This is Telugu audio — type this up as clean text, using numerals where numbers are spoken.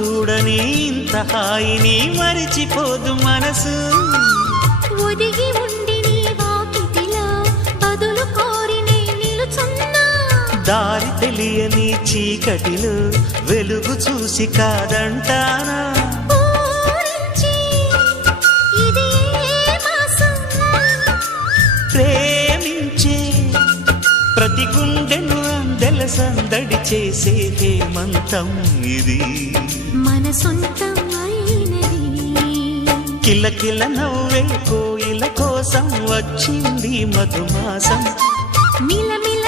చూడని ఇంత హాయిని మరిచిపోదు మనసు. ఒదిగి ఉండి నీ వాకిటిలో బదులు కోరి నే నిలుచున్నా. దారి తెలియని చీకటిలో వెలుగు చూసి కాదంటానా. ఊరించి ఇది ఏ మాసం? ప్రేమించే ప్రతి గుండెను అందెల సందడి చేసే హేమంతం ఇది. మన సొంతం అయినది. కిలకిల నవ్వే కోయిల కోసం వచ్చింది మధుమాసం. మిలమిల